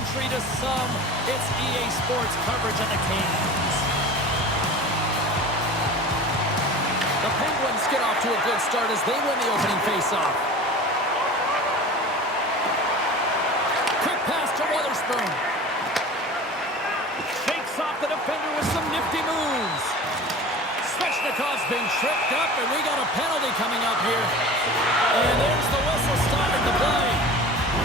country to some, it's EA Sports coverage of the Kings. The Penguins get off to a good start as they win the opening faceoff. Quick pass to Witherspoon. Shakes off the defender with some nifty moves. Svechnikov's been tripped up, and we got a penalty coming up here. And there's the whistle stopping the play.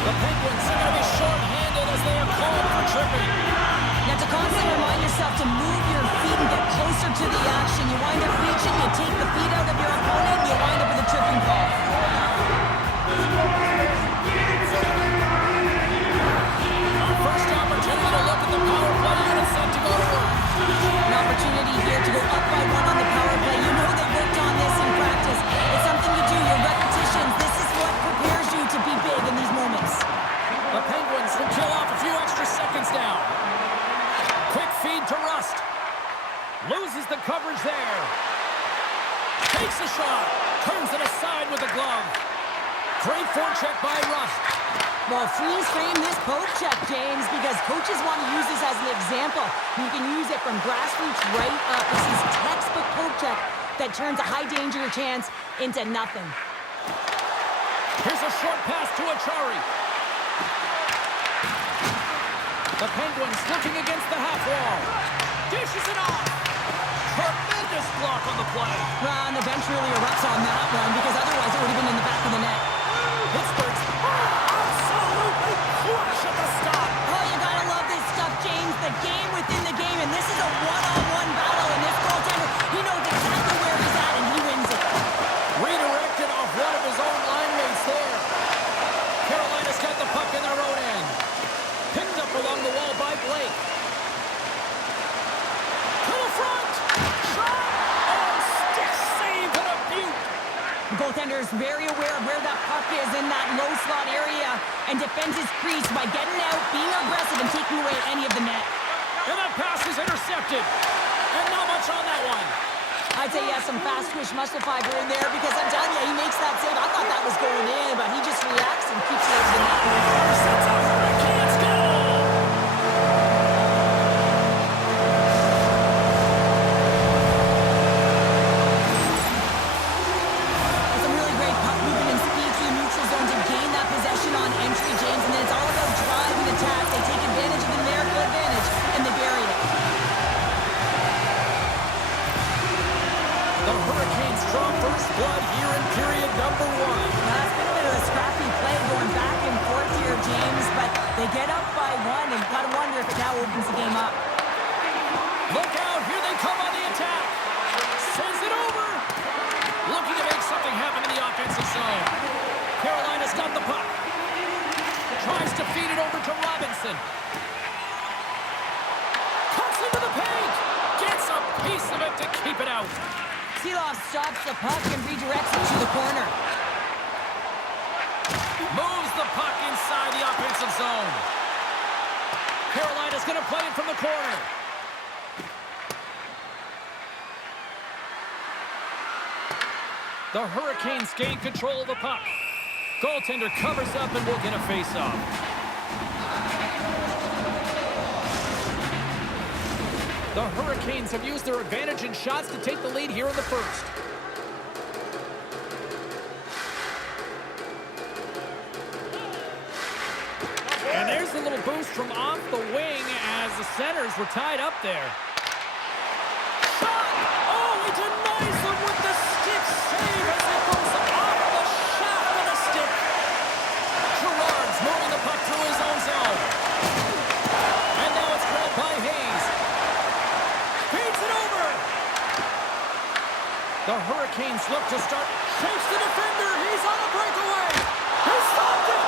The Penguins are going to be short-handed as they are called for tripping. You have to constantly remind yourself to move your feet and get closer to the action. You wind up reaching, you take the feet out of your opponent, and you wind up with a tripping call. Our first opportunity to look at the power play unit set to go to work. An opportunity here to go up by one on the power play. You know they worked on this in practice. It's something you do, your repetitions. This is what prepares you to be big in these moments. The Penguins will kill off a few extra seconds now. Quick feed to Rust. Loses the coverage there. Takes a shot. Turns it aside with a glove. Great forecheck by Rust. Well, freeze frame this poke check, James, because coaches want to use this as an example. You can use it from grassroots right up. This is textbook poke check that turns a high danger chance into nothing. Here's a short pass to Achari. The Penguins looking against the half wall. Dishes it off. Tremendous block on the play. Well, and the bench really erupts on that one because otherwise it would have been in the back of the net. Pittsburgh's absolutely flush at the stop. Oh, you gotta love this stuff, James. The game within the game, and this is a one-on-one battle, and this goaltender, he knows exactly where he's at, and he wins it. Redirected off one of his own line mates there. Carolina's got the puck in their own end. Picked up along the wall by Blake. To the front. Shot. Oh, stick save and a beaut. The goaltender is very aware of where that puck is in that low slot area and defends his crease by getting out, being aggressive, and taking away any of the net. And that pass is intercepted. And not much on that one. I'd say he has some fast twitch muscle fiber in there because I'm telling you, he makes that save. I thought that was going in, but he just reacts and keeps it out of the net. Sets up Hurricanes goal. Some really great puck movement and speed to the neutral zone to gain that possession on entry, James. And then it's all about drive and attack. They take advantage of the numerical advantage, and they bury it. The Hurricanes draw first blood here in period number 1. That's been a bit of a scrappy play going back and forth here, James, but they get up by one, and gotta wonder if it now opens the game up. Look out, here they come on the attack. Sends it over. Looking to make something happen in the offensive zone. Carolina's got the puck. Tries to feed it over to Robinson. Cuts into the paint. Gets a piece of it to keep it out. Seeloff stops the puck and redirects it to the corner. Moves the puck inside the offensive zone. Carolina's going to play it from the corner. The Hurricanes gain control of the puck. Goaltender covers up and will get a face-off. The Hurricanes have used their advantage in shots to take the lead here in the first. And there's a little boost from off the wing as the centers were tied up there. Shot! Oh, he denies them with the stick save as it goes off the shaft of the stick. Gerard's moving the puck through his own zone. And now it's grabbed by Hayes. Feeds it over. The Hurricanes look to start. Shakes the defender. He's on a breakaway. He stopped it.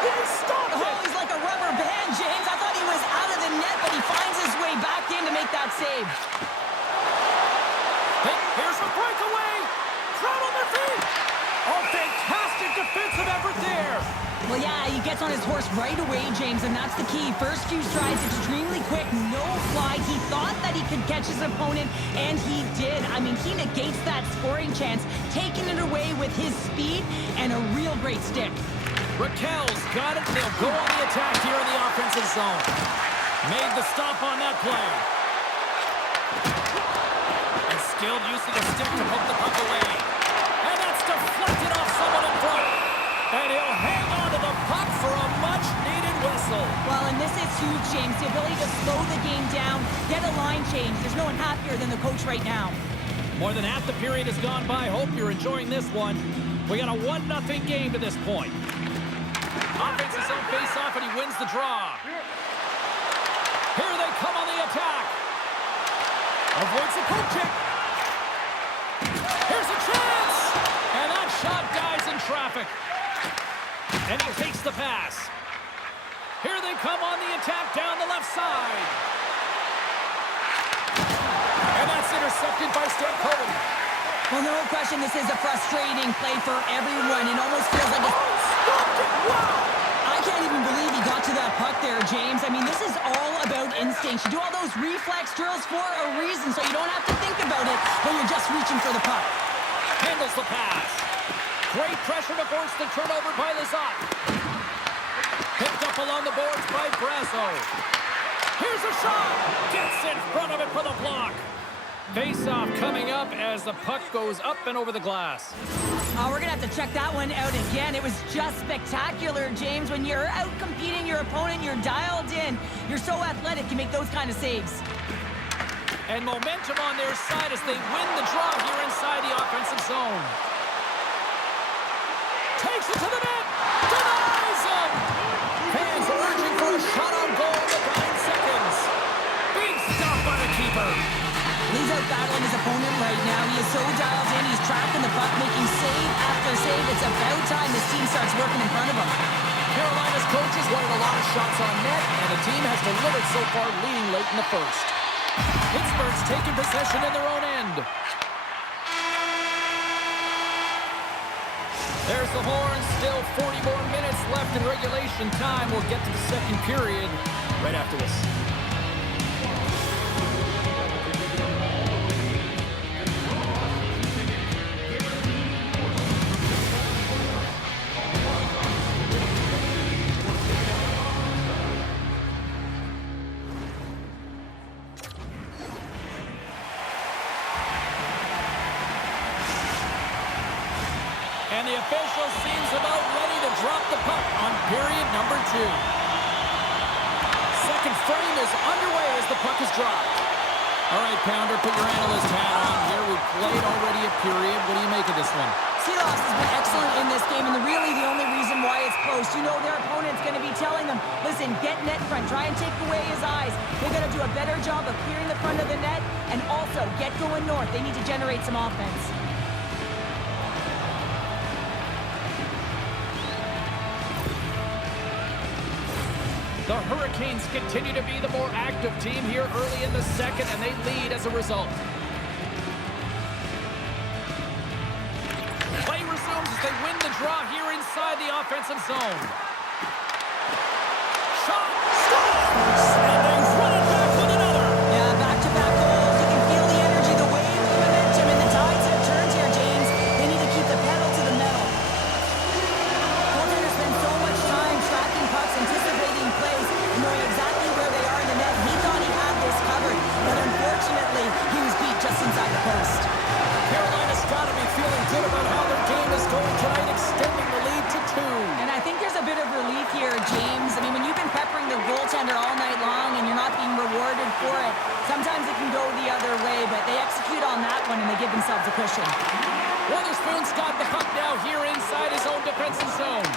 He stopped it. Oh, he's like a rubber band, James. I thought he was out of the net, but he finds his way back in to make that save. Hey, here's a breakaway. Crowd on their feet. Oh, fantastic defensive effort there. Well, yeah, he gets on his horse right away, James, and that's the key. First few strides, extremely quick, no fly. He thought that he could catch his opponent, and he did. I mean, he negates that scoring chance, taking it away with his speed and a real great stick. Raquel's got it. They'll go on the attack here in the offensive zone. Made the stop on that play. And skilled use of the stick to poke the puck away. And that's deflected off someone in front. And he'll hang on to the puck for a much-needed whistle. Well, and this is huge, James. The ability to slow the game down, get a line change. There's no one happier than the coach right now. More than half the period has gone by. Hope you're enjoying this one. We got a 1-0 game to this point. Offense his own face-off, and he wins the draw. Here they come on the attack. Avoids the poke check. Here's a chance. And that shot dies in traffic. And he takes the pass. Here they come on the attack down the left side. And that's intercepted by Stankoven. Well, no question, this is a frustrating play for everyone. It almost feels like stopped it! Wow! I can't even believe he got to that puck there, James. I mean, this is all about instinct. You do all those reflex drills for a reason, so you don't have to think about it when you're just reaching for the puck. Handles the pass. Great pressure to force the turnover by Lizotte. Picked up along the boards by Brasso. Here's a shot. Gets in front of it for the block. Face-off coming up as the puck goes up and over the glass. Oh, we're going to have to check that one out again. It was just spectacular, James. When you're out competing your opponent, you're dialed in. You're so athletic, you make those kind of saves. And momentum on their side as they win the draw here inside the offensive zone. Takes it to the net. Denies him. Fans are urging for a shot on goal with 9 seconds. Being stopped by the keeper. He's out battling his opponent right now. He is so dialed in. He's tracking the puck, making save after save. It's about time this team starts working in front of him. Carolina's coaches wanted a lot of shots on net, and the team has delivered so far, leading late in the first. Pittsburgh's taking possession in their own end. There's the horn. Still 40 more minutes left in regulation time. We'll get to the second period right after this. And the official seems about ready to drop the puck on period number 2. Second frame is underway as the puck is dropped. All right, Pounder, put your analyst hat on here. We've played already a period. What do you make of this one? Seeloss has been excellent in this game, and really the only reason why it's close. You know their opponent's going to be telling them, listen, get net front, try and take away his eyes. They're going to do a better job of clearing the front of the net, and also get going north. They need to generate some offense. The Hurricanes continue to be the more active team here early in the second, and they lead as a result. Play resumes as they win the draw here inside the offensive zone. Shot! Scores! And they run it back with another! Yeah, back-to-back goals. You can feel the energy, the wave, the momentum, and the tides have turned here, James. They need to keep the pedal to the metal. Goaltender spent so much time tracking pucks, anticipating plays, and knowing exactly where they are in the net. He thought he had this covered, but unfortunately, he was beat just inside the post. Carolina's got to be feeling good about how their game is going tonight, extending the lead to 2. And I think there's a bit of relief here, James. I mean, when you've been peppering the goaltender all night long and you're not being rewarded for it, sometimes it can go the other way, but they execute on that one and they give themselves a cushion. Witherspoon's got the puck now here inside his own defensive zone.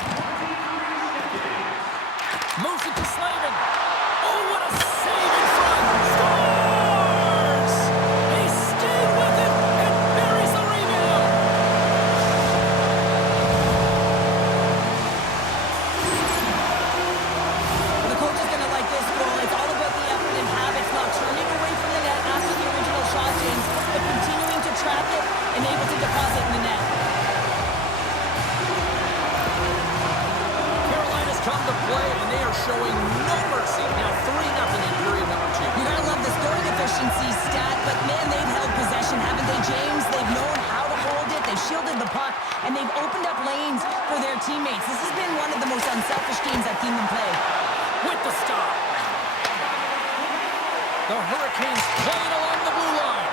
Moves it to Slavin. Oh, what a save in front! Scores! He stayed with it and buries the rebound. The coach is going to like this goal. It's all about the effort and habits, not turning away from the net after the original shot, James, but continuing to track it and able to deposit in the net. Carolina's come to play, and they are showing no mercy. Now 3-0 and they've opened up lanes for their teammates. This has been one of the most unselfish games I've seen them play. With the stop. The Hurricanes playing along the blue line.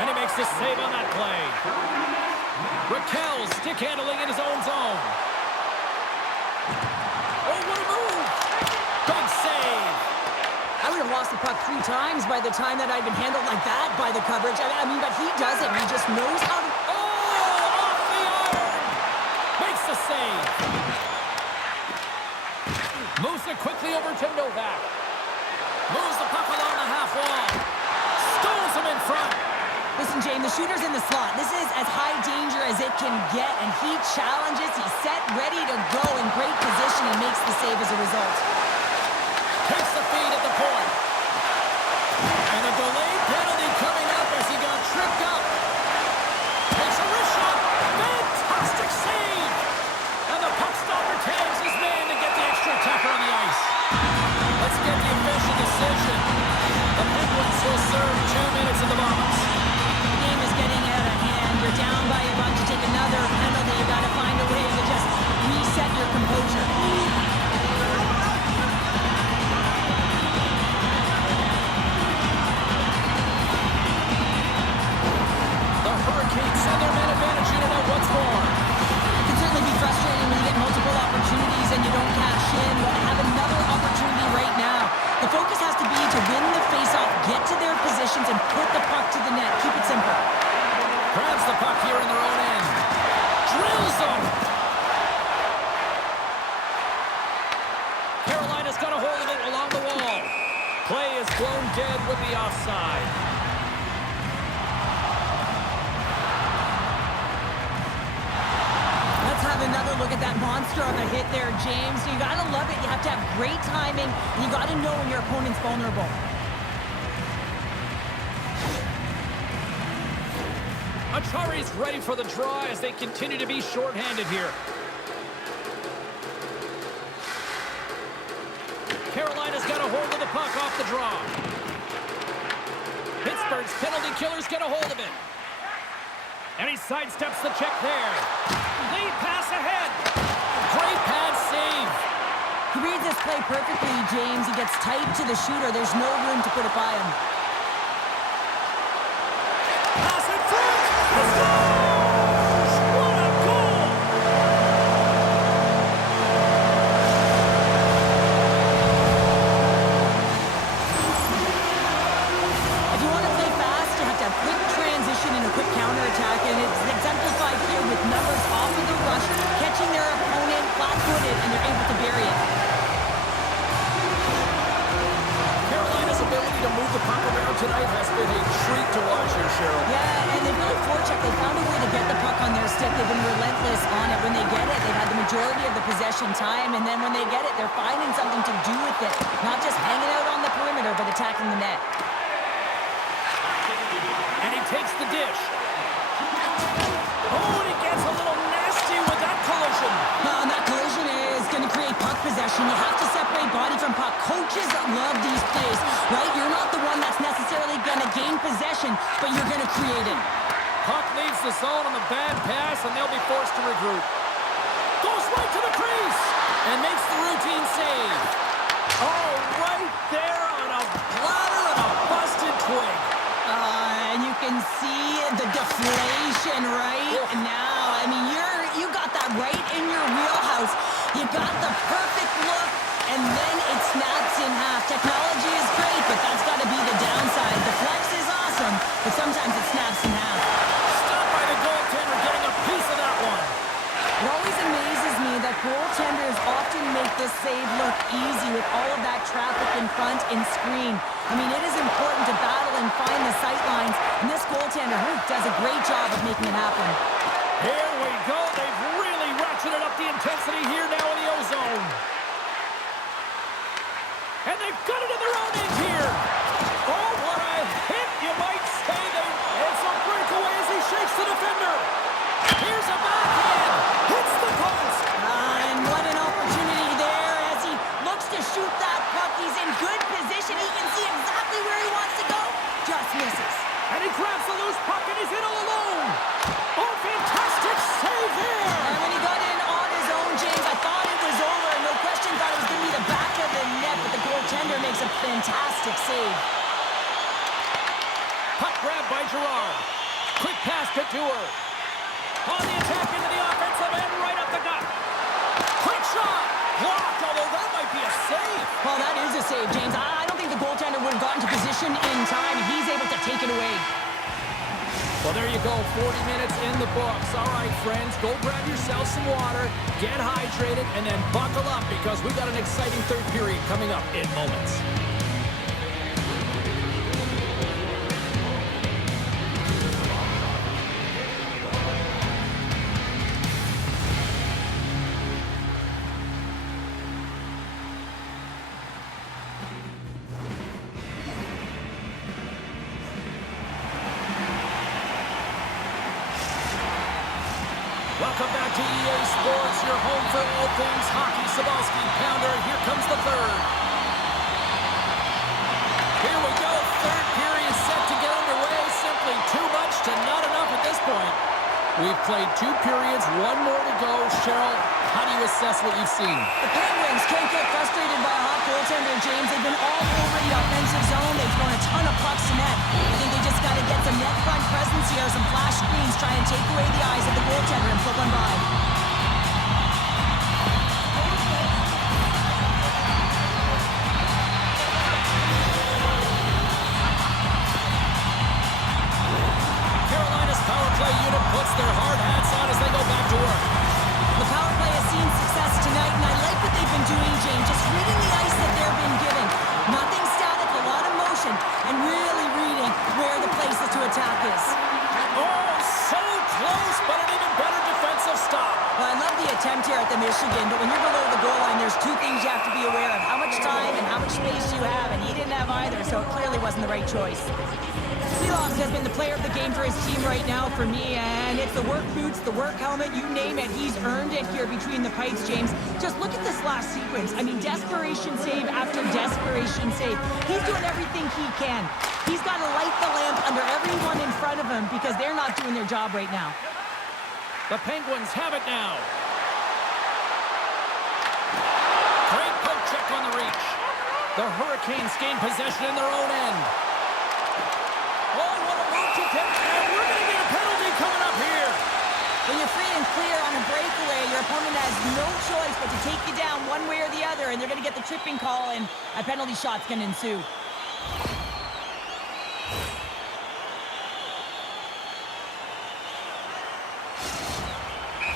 And he makes the save on that play. Raquel stick handling in his own zone. Oh, what a move! Big save. I would have lost the puck 3 times by the time that I'd been handled like that by the coverage. I mean, but he does it. He just knows how to... Oh, off the iron! Makes the save. Moves it quickly over to Novak. Moves the puck along the half wall. Stones him in front. Listen, Jane, the shooter's in the slot. This is as high danger as it can get, and he challenges. He's set, ready to go in great position, and makes the save as a result. Takes the feed at the point. And a delayed penalty coming up as he got tripped up. Takes a wrist shot. Fantastic save. And the puck stopper tags his man to get the extra attacker on the ice. Let's get the official decision. The Penguins will serve 2 minutes in the box. The game is getting out of hand. You're down by a bunch. You take another penalty. You got to find a way to just reset your composure. The Hurricanes send their man advantage unit out once more. It can certainly be frustrating when you get multiple opportunities and you don't cash in, but have another opportunity right now. The focus has to be to win the faceoff, get to their positions, and put the puck to the net. Keep it simple. Grabs the puck here in their own end. Drills them. Carolina's got a hold of it along the wall. Play is blown dead with the offside. Let's have another look at that monster of a hit there, James. You gotta love it. You have to have great timing, and you gotta know when your opponent's vulnerable. Achari's ready for the draw as they continue to be shorthanded here. Carolina's got a hold of the puck off the draw. Pittsburgh's penalty killers get a hold of it. And he sidesteps the check there. Lead pass ahead. Great pad save. He reads this play perfectly, James. He gets tight to the shooter. There's no room to put it by him. Pass in front. He scores! What a goal! If you want to play fast, you have to have quick transition and a quick counterattack, and it's exemplified here with numbers off of the rush, catching their opponent flat-footed, and they're able to bury it. Carolina's ability to move the puck around tonight has been a treat to watch here, Cheryl. Yeah, and they've really forechecked. They found a way to get the puck on their stick. They've been relentless on it. When they get it, they've had the majority of the possession time, and then when they get it, they're finding something to do with it. Not just hanging out on the perimeter, but attacking the net. And he takes the dish. Oh, and he gets a little nasty with that collision. And that collision is going to create puck possession. You have to separate body from puck. Coaches love these plays, right? You're not the one that's necessarily going to gain possession, but you're going to create it. Puck leaves the zone on the bad pass, and they'll be forced to regroup. Goes right to the crease and makes the routine save. Oh, right there on a platter and a busted twig. And you can see the deflation right now. I mean, you got that right in your wheelhouse. You got the perfect look, and then it snaps in half. Technology is great, but that's got to be the downside. The flex is awesome, but sometimes it snaps in half. Stopped by the goaltender, getting a piece of that one. It always amazes me that goaltenders often make this save look easy with all of that traffic in front and screen. I mean, it is important to battle and find the sight lines, and this goaltender does a great job of making it happen. Here we go. They've really ratcheted up the intensity here now in the ozone. And they've got it in their own end here. Oh, what a hit, you might say. It's a breakaway as he shakes the defender. Here's a backhand. Hits the post. And what an opportunity there as he looks to shoot that puck. He's in good position. He can see exactly where he wants to go. Just misses. And he grabs the loose puck and he's in all alone. Oh, fantastic save there. fantastic save. Puck grab by Gerard. Quick pass to Dewar. On the attack into the offensive end, right up the gut. Quick shot. Blocked, although that might be a save. Well, that is a save, James. I don't think the goaltender would have gotten to position in time. He's able to take it away. Well, there you go. 40 minutes in the books. All right, friends, go grab yourself some water, get hydrated, and then buckle up because we got an exciting third period coming up in moments. Welcome back to EA Sports, your home for all things hockey. Sabalski, Pounder, here comes the third. Here we go, third period set to get underway. Simply too much to not enough at this point. We've played 2 periods, 1 more to go. Cheryl, how do you assess what you've seen? The Penguins can't get frustrated by a hot goaltender, James. They've been all over the offensive zone. They've thrown a ton of pucks to net. I think they just got to get some net front presence here, some flash screens, try and take away the eyes of the goaltender and put one by. Carolina's power play unit puts their hard hats on as they go back to work. The power play has seen success tonight, and I like what they've been doing, James. Just reading the ice that they're being given. Nothing static, a lot of motion, and really reading where the places to attack is. Oh, so close, but an even better defensive stop. Well, I love the attempt here at the Michigan, but when you're below the goal line, there's 2 things you have to be aware of. How much time and how much space you have, and he didn't have either, so it clearly wasn't the right choice. Seeloff has been the player of the game for his team right now for me, and it's the work boots, the work helmet, you name it. He's earned it here between the pipes, James. Just look at this last sequence. I mean, desperation save after desperation save. He's doing everything he can. He's got to light the lamp under everyone in front of him because they're not doing their job right now. The Penguins have it now. Great poke check on the reach. The Hurricanes gain possession in their own end. Oh, what a move to pick, and we're going to get a penalty coming up here. When you're free and clear on a breakaway, your opponent has no choice but to take you down one way or the other, and they're going to get the tripping call, and a penalty shot's going to ensue.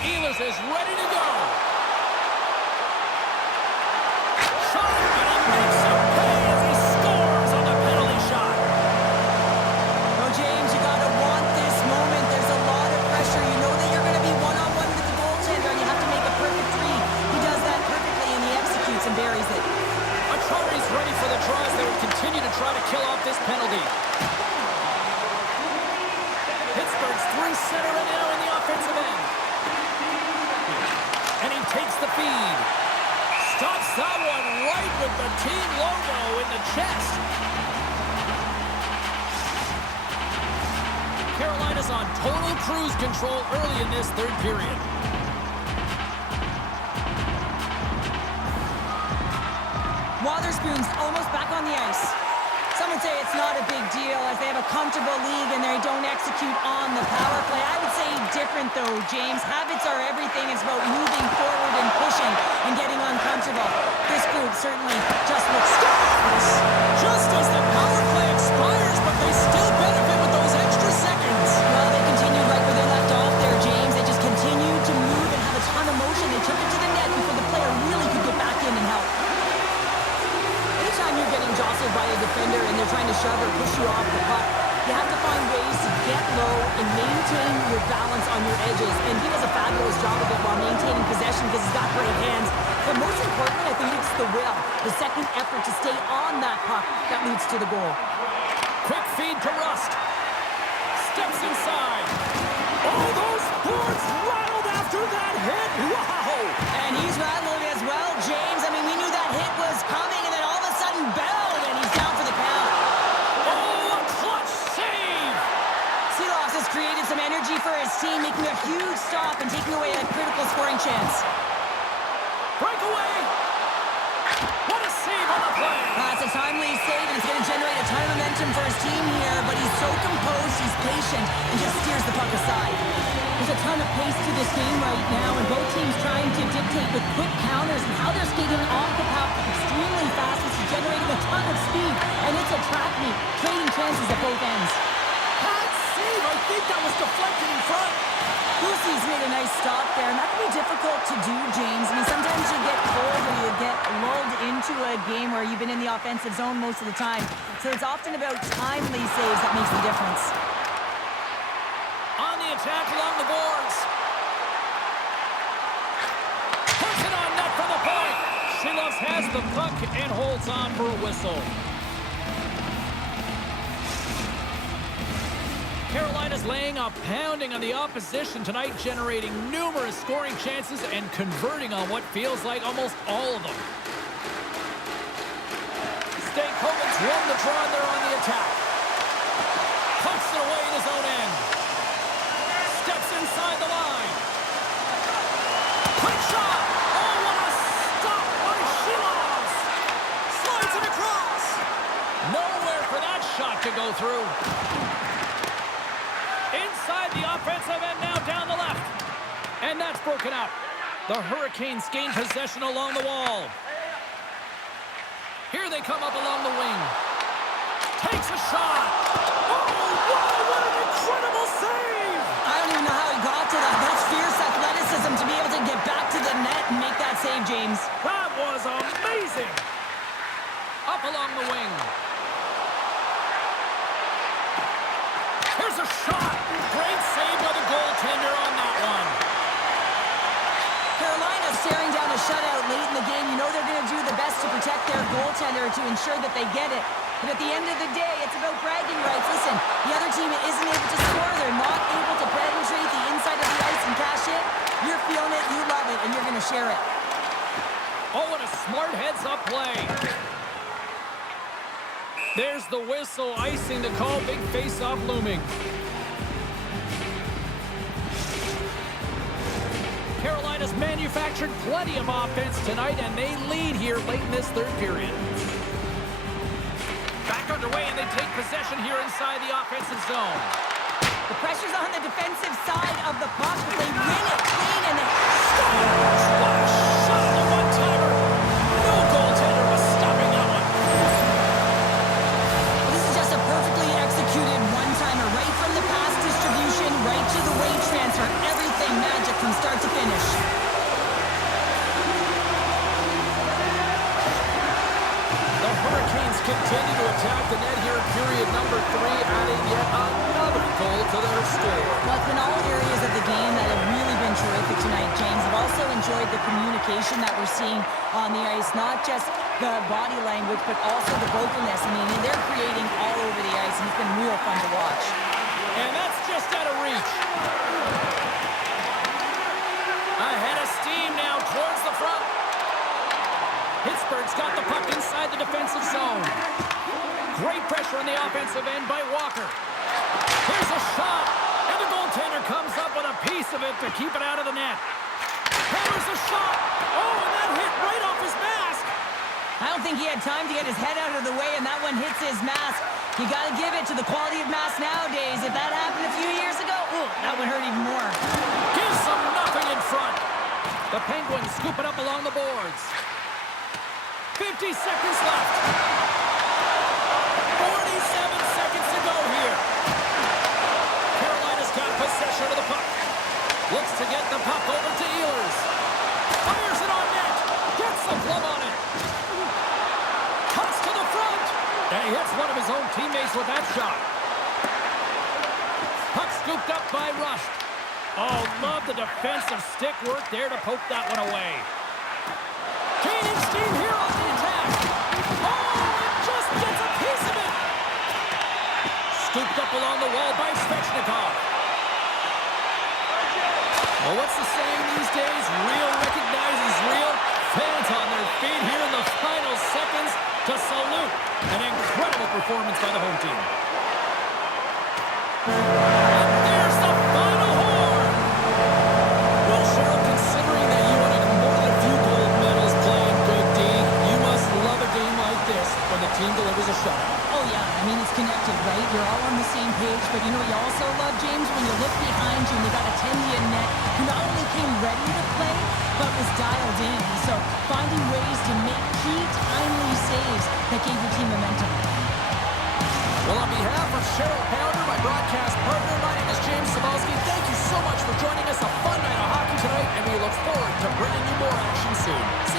Ehlers is ready to go. Shot, and he makes some pay as he scores on the penalty shot. Well, James, you got to want this moment. There's a lot of pressure. You know that you're going to be one-on-one with the goaltender, and you have to make a perfect read. He does that perfectly, and he executes and buries it. Achardi's ready for the tries. They would continue to try to kill off this penalty. Pittsburgh's through center and now in the offensive end. And he takes the feed. Stops that one right with the team logo in the chest. Carolina's on total cruise control early in this third period. Wotherspoon's almost back on the ice. Some would say it's not a big deal as they have a comfortable league and they don't execute on the power play. I would say different though, James. Habits are everything. It's about moving forward and pushing and getting uncomfortable. This group certainly just looks scars. Just as the power play expires, but they still benefit with those extra seconds. Well, they continued right where they left off there, James. They just continued to move and have a ton of motion. They took it to the net before the player really could get back in and help. Anytime you're getting jostled by a defender and they're trying to shove or push you off the puck, you have to find ways to get low and maintain your balance on your edges. And he does a fabulous job of it while maintaining possession because he's got great hands. But most importantly, I think it's the will, the second effort to stay on that puck that leads to the goal. Quick feed to Rust. Steps inside. Oh, those boards rattled after that hit. Wow! And he's rattling as well, James. I mean, we knew that hit was coming, and then all of a sudden, belled, and he's down for the count. Oh, a clutch save! Seeloff has created some energy for his team, making a huge stop and taking away a critical scoring chance. Breakaway! What a save on the play! That's a timely save, and it's going to generate a ton of momentum for his team here, but he's so composed, he's patient, and just steers the puck aside. There's a ton of pace to this game right now, and both teams trying to dictate with quick counters and how they're skating off the puck extremely fast, which is generating a ton of speed, and it's a track meet, trading chances at both ends. Hot save! I think that was deflected in front. Lucy's made a nice stop there, and that can be difficult to do, James. I mean, sometimes you get cold or you get lulled into a game where you've been in the offensive zone most of the time. So it's often about timely saves that makes the difference. On the attack along the boards. Puts it on net from the point. Shilovs has the puck and holds on for a whistle. Carolina's laying a pounding on the opposition tonight, generating numerous scoring chances and converting on what feels like almost all of them. Stankoven's won the draw, and they're on the attack. Puts it away in his own end. Steps inside the line. Quick shot! Oh, what a stop by Shilovs! Slides it across. Nowhere for that shot to go through. Inside the offensive end, now down the left. And that's broken up. The Hurricanes gain possession along the wall. Here they come up along the wing. Takes a shot. Oh, wow, what an incredible save! I don't even know how he got to that. That's fierce athleticism to be able to get back to the net and make that save, James. That was amazing. Up along the wing. Here's a shot. Great save by the goaltender on that one. Carolina staring down a shutout late in the game. You know they're going to do the best to protect their goaltender to ensure that they get it. But at the end of the day, it's about bragging rights. Listen, the other team isn't able to score. They're not able to penetrate the inside of the ice and cash it. You're feeling it, you love it, and you're going to share it. Oh, what a smart heads-up play. There's the whistle, icing the call. Big face-off looming. Carolina's manufactured plenty of offense tonight, and they lead here late in this third period. Back underway, and they take possession here inside the offensive zone. The pressure's on the defensive side of the puck, but they win it clean and they... What a shot on the one-timer. No goaltender was stopping that one. This is just a perfectly executed one-timer, right from the pass distribution, right to the weight transfer. Everything magic from start to finish. The Hurricanes continue to attack the net here in period number 3, adding yet another goal to their score. Well, it's been all areas of the game that have really been terrific tonight, James. I've also enjoyed the communication that we're seeing on the ice, not just the body language, but also the vocalness. I mean, they're creating all over the ice, and it's been real fun to watch. And that's just out of reach. Ahead of steam now towards the front. Pittsburgh's got the puck inside the defensive zone. Great pressure on the offensive end by Walker. Here's a shot, and the goaltender comes up with a piece of it to keep it out of the net. Here's a shot. Oh, and that hit right off his mask. I don't think he had time to get his head out of the way, and that one hits his mask. You got to give it to the quality of mask nowadays. If that happened a few years ago, ooh, that would hurt even more. Gives them nothing in front. The Penguins scoop it up along the boards. 50 seconds left. 47 seconds to go here. Carolina's got possession of the puck. Looks to get the puck over to Ehlers. Fires it on net. Gets the glove on it. Cuts to the front. And he hits one of his own teammates with that shot. Puck scooped up by Rush. Oh, love the defensive stick work there to poke that one away. Gaining steam here on the attack. Oh, it just gets a piece of it. Scooped up along the wall by Svechnikov. Well, what's the saying these days? Real recognizes real. Fans on their feet here in the final seconds to salute an incredible performance by the home team. And there's the final horn. Well, Cheryl, considering that you won more than a few gold medals playing Big D, you must love a game like this when the team But you know what you also love, James? When you look behind you and you got a 10-year net who not only came ready to play, but was dialed in. So finding ways to make key, timely saves that gave your team momentum. Well, on behalf of Cheryl Pounder, my broadcast partner, my name is James Cebulski. Thank you so much for joining us. A fun night of hockey tonight, and we look forward to bringing you more action soon.